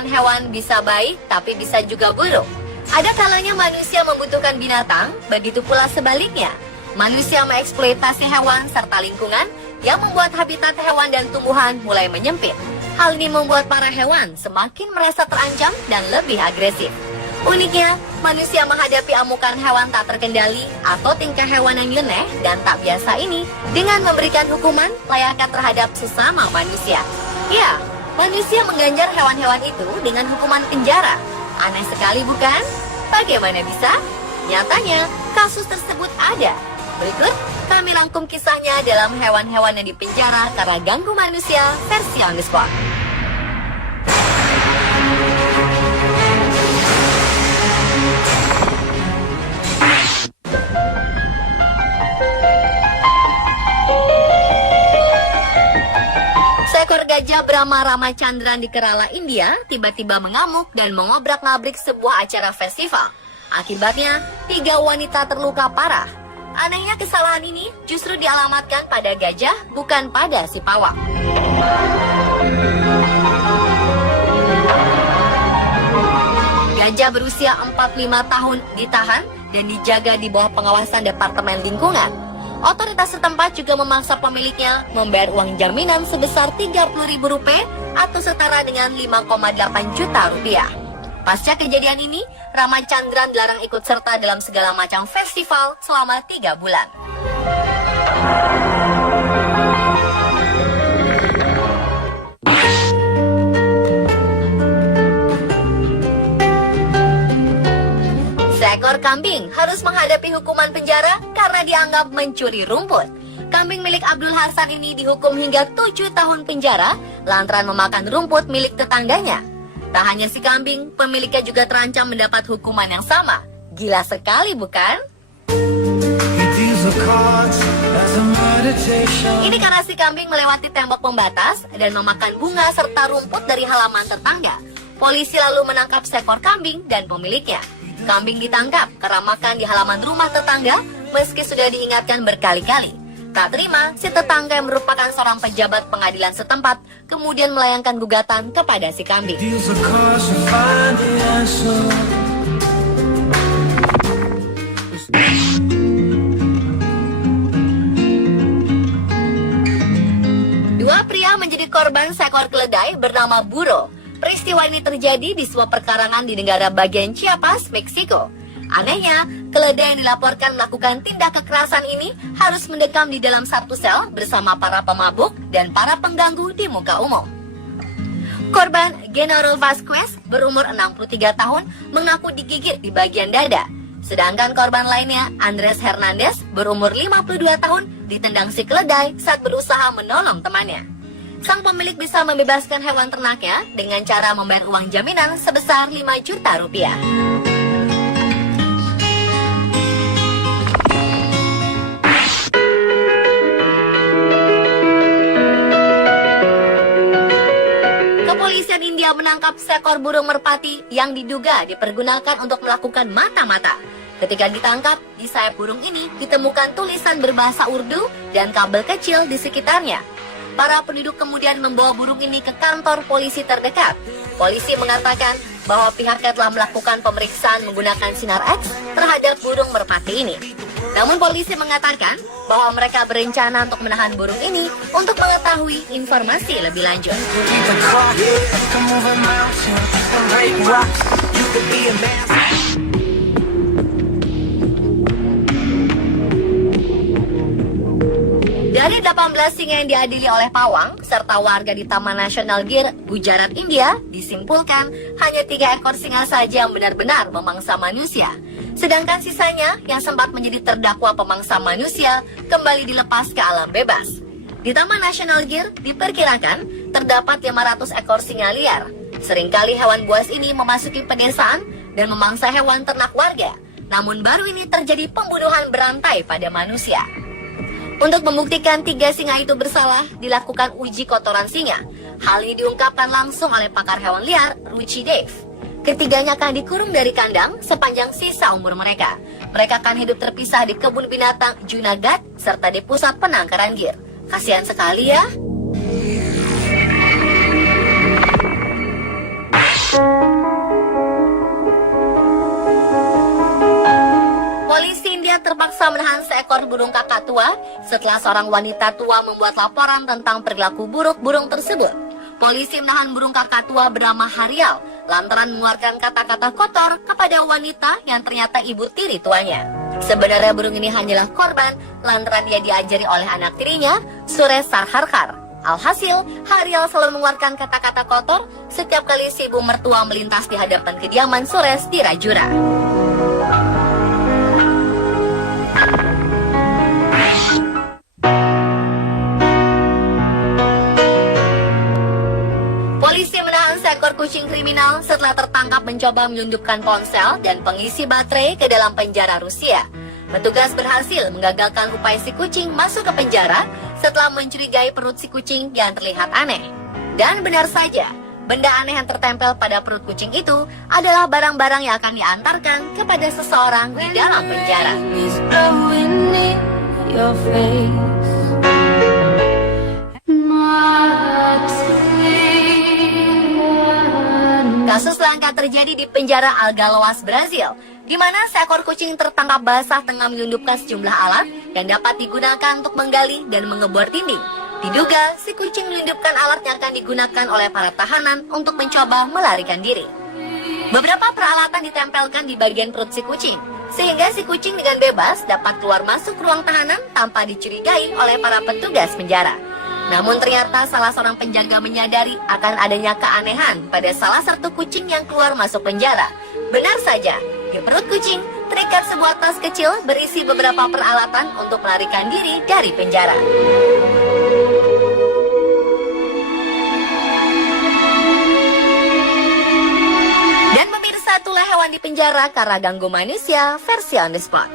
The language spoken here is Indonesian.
dengan hewan bisa baik, tapi bisa juga buruk. Ada kalanya manusia membutuhkan binatang, begitu pula sebaliknya. Manusia mengeksploitasi hewan serta lingkungan yang membuat habitat hewan dan tumbuhan mulai menyempit. Hal ini membuat para hewan semakin merasa terancam dan lebih agresif. Uniknya, manusia menghadapi amukan hewan tak terkendali atau tingkah hewan yang nyeleneh dan tak biasa ini dengan memberikan hukuman layaknya terhadap sesama manusia. Ya, manusia mengganjar hewan-hewan itu dengan hukuman penjara. Aneh sekali bukan? Bagaimana bisa? Nyatanya, kasus tersebut ada. Berikut, kami rangkum kisahnya dalam hewan-hewan yang dipenjara karena ganggu manusia versi on the spot. Seekor gajah bernama Ramachandran di Kerala, India, tiba-tiba mengamuk dan mengobrak-ngabrik sebuah acara festival. Akibatnya, 3 wanita terluka parah. Anehnya kesalahan ini justru dialamatkan pada gajah, bukan pada si pawang. Gajah berusia 45 tahun ditahan dan dijaga di bawah pengawasan Departemen Lingkungan. Otoritas setempat juga memaksa pemiliknya membayar uang jaminan sebesar Rp30.000 atau setara dengan Rp5,8 juta. Pasca kejadian ini, Ramachandran dilarang ikut serta dalam segala macam festival selama 3 bulan. Seekor kambing harus menghadapi hukuman penjara karena dianggap mencuri rumput. Kambing milik Abdul Hasan ini dihukum hingga 7 tahun penjara lantaran memakan rumput milik tetangganya. Tak hanya si kambing, pemiliknya juga terancam mendapat hukuman yang sama. Gila sekali bukan? Ini karena si kambing melewati tembok pembatas dan memakan bunga serta rumput dari halaman tetangga. Polisi lalu menangkap seekor kambing dan pemiliknya. Kambing ditangkap karena makan di halaman rumah tetangga meski sudah diingatkan berkali-kali. Tak terima, si tetangga yang merupakan seorang pejabat pengadilan setempat kemudian melayangkan gugatan kepada si kambing. Dua pria menjadi korban seekor keledai bernama Burro. Peristiwa ini terjadi di sebuah perkarangan di negara bagian Chiapas, Meksiko. Anehnya, keledai yang dilaporkan melakukan tindak kekerasan ini harus mendekam di dalam satu sel bersama para pemabuk dan para pengganggu di muka umum. Korban, Genaro Vasquez, berumur 63 tahun, mengaku digigit di bagian dada. Sedangkan korban lainnya, Andres Hernandez, berumur 52 tahun, ditendang si keledai saat berusaha menolong temannya. Sang pemilik bisa membebaskan hewan ternaknya dengan cara membayar uang jaminan sebesar Rp5 juta. Kepolisian India menangkap seekor burung merpati yang diduga dipergunakan untuk melakukan mata-mata. Ketika ditangkap, di sayap burung ini ditemukan tulisan berbahasa Urdu dan kabel kecil di sekitarnya. Para penduduk kemudian membawa burung ini ke kantor polisi terdekat. Polisi mengatakan bahwa pihaknya telah melakukan pemeriksaan menggunakan sinar X terhadap burung merpati ini. Namun polisi mengatakan bahwa mereka berencana untuk menahan burung ini untuk mengetahui informasi lebih lanjut. Dari 18 singa yang diadili oleh pawang serta warga di Taman Nasional Gir, Gujarat, India, disimpulkan hanya 3 ekor singa saja yang benar-benar memangsa manusia. Sedangkan sisanya yang sempat menjadi terdakwa pemangsa manusia kembali dilepas ke alam bebas. Di Taman Nasional Gir diperkirakan terdapat 500 ekor singa liar. Seringkali hewan buas ini memasuki pedesaan dan memangsa hewan ternak warga. Namun baru ini terjadi pembunuhan berantai pada manusia. Untuk membuktikan 3 singa itu bersalah, dilakukan uji kotoran singa. Hal ini diungkapkan langsung oleh pakar hewan liar, Ruchi Dev. Ketiganya akan dikurung dari kandang sepanjang sisa umur mereka. Mereka akan hidup terpisah di kebun binatang Junagadh serta di pusat penangkaran Gir. Kasihan sekali ya. Polisi India terpaksa menahan seekor burung kakak tua setelah seorang wanita tua membuat laporan tentang perilaku buruk burung tersebut. Polisi menahan burung kakak tua bernama Harial lantaran mengeluarkan kata-kata kotor kepada wanita yang ternyata ibu tiri tuanya. Sebenarnya burung ini hanyalah korban lantaran dia diajari oleh anak tirinya, Suresh Sarharkar. Alhasil, Harial selalu mengeluarkan kata-kata kotor setiap kali si ibu mertua melintas di hadapan kediaman Suresh di Rajura. Polisi menahan seekor kucing kriminal setelah tertangkap mencoba menyelundupkan ponsel dan pengisi baterai ke dalam penjara Rusia. Petugas berhasil menggagalkan upaya si kucing masuk ke penjara setelah mencurigai perut si kucing yang terlihat aneh. Dan benar saja, benda aneh yang tertempel pada perut kucing itu adalah barang-barang yang akan diantarkan kepada seseorang di dalam penjara. Kasus langka terjadi di penjara Algaloas, Brazil, di mana seekor kucing tertangkap basah tengah menyelundupkan sejumlah alat yang dapat digunakan untuk menggali dan mengebor dinding. Diduga, si kucing menyelundupkan alat yang akan digunakan oleh para tahanan untuk mencoba melarikan diri. Beberapa peralatan ditempelkan di bagian perut si kucing, sehingga si kucing dengan bebas dapat keluar masuk ruang tahanan tanpa dicurigai oleh para petugas penjara. Namun ternyata salah seorang penjaga menyadari akan adanya keanehan pada salah satu kucing yang keluar masuk penjara. Benar saja, di perut kucing terikat sebuah tas kecil berisi beberapa peralatan untuk melarikan diri dari penjara. Dan pemirsa, itulah hewan di penjara karena ganggu manusia versi on the spot.